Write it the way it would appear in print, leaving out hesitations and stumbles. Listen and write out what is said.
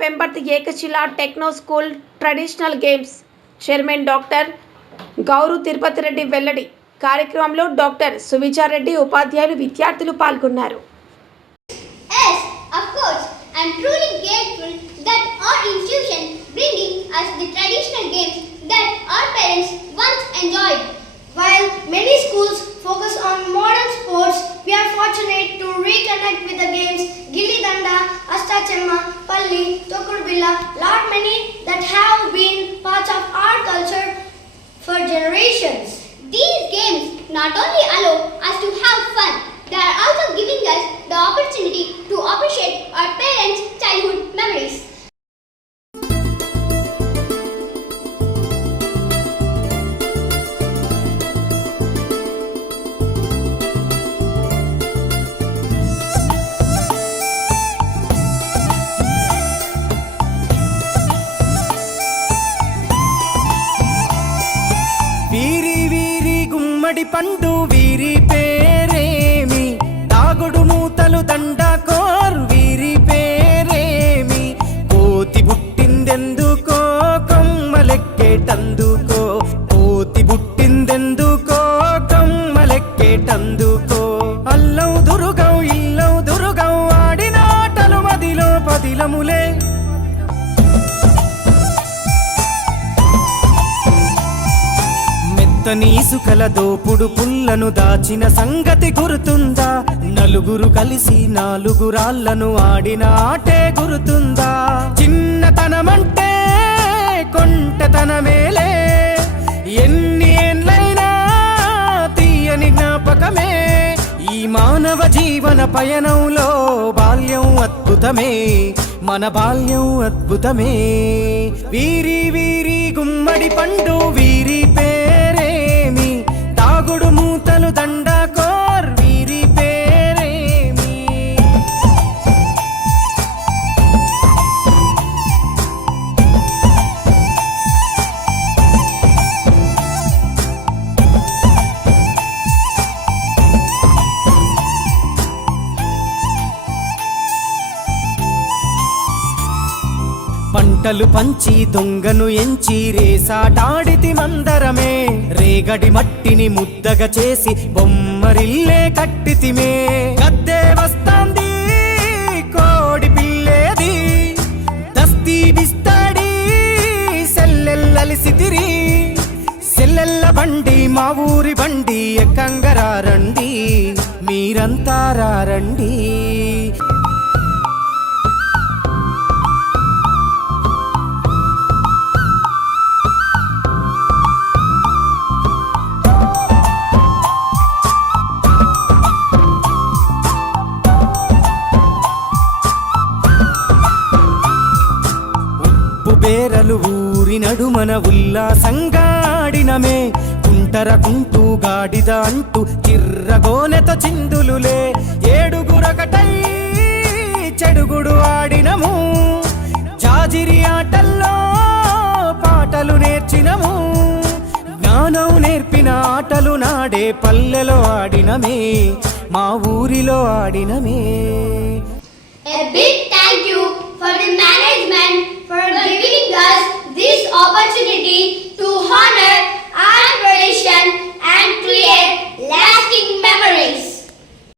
Pembarthi Ekashila techno school traditional games chairman doctor Gouru Tirupathi Reddy వెల్లడి కార్యక్రమంలో doctor సువిచార్ Reddy ఉపాధ్యాయులు విద్యార్థులు పాల్గొన్నారు. Yes, of course, I am truly grateful that our institution bringing us the traditional games that our parents once enjoyed. While many schools focus on modern sports, we are fortunate to reconnect with the games Gilli Danda, Astachemma, Palli, Tokkudu Billa, lot many that have been parts of our culture for generations. These games not only allow us to have fun, they are also giving us the opportunity to appreciate our parents' childhood memories. వీరి వీరి గుమ్మడి పండు వీరి పేరేమి, తాగుడు మూతలు దండకోర్ వీరి పేరేమి, కోతి పుట్టిందెందుకో కొమ్మలెక్కేటందుకో, కోతి పుట్టిందెందుకో కొమ్మలెక్కేటందుకో, అల్లం దురుగం ఇల్లం దురుగం ఆడిన ఆటలు మదిలో పదిలములే. నీసుకల దోపుడు పుల్లను దాచిన సంగతి గుర్తుందా, నలుగురు కలిసి నాలుగురాళ్లను ఆడిన ఆటే గుర్తుందా, చిన్నతనమంటే కొంటతనమేలే, ఎన్ని ఏండ్లైనా తీయని జ్ఞాపకమే, ఈ మానవ జీవన పయనంలో బాల్యం అద్భుతమే, మన బాల్యం అద్భుతమే. వీరి వీరి గుమ్మడి పండు వీరి పేరేమి, తాగుడు మూతలు దండకోర్ వీరి పేరేమి. పంటలు పంచి దొంగను ఎంచి రేసాటాడితి మందరమే, రేగడి మట్టిని ముద్దగా చేసి బొమ్మరిల్లే కట్టితిమే, గద్దే వస్తాంది కోడి పిల్లేది, దస్తీ బిస్తాడి సెల్లెల్లలిసితిరి, సెల్లెల్ల బండి మా ఊరి బండి ఎక్కంగరారండి, మీరంతా రారండి. బేరలు ఊరి నడుమన ఉల్లాసంగాడినమే, కుంటర కుంటూ గాడిద అంటూ చిర్రగోనెత చిందులులే, ఏడుగురకటై చెడుగుడు ఆడినము, జాజిరి ఆటల్లో పాటలు నేర్చినము, జ్ఞానం నేర్పిన ఆటలు నాడే పల్లెలో ఆడినమే, మా ఊరిలో ఆడినమే. A big thank you for the management for giving us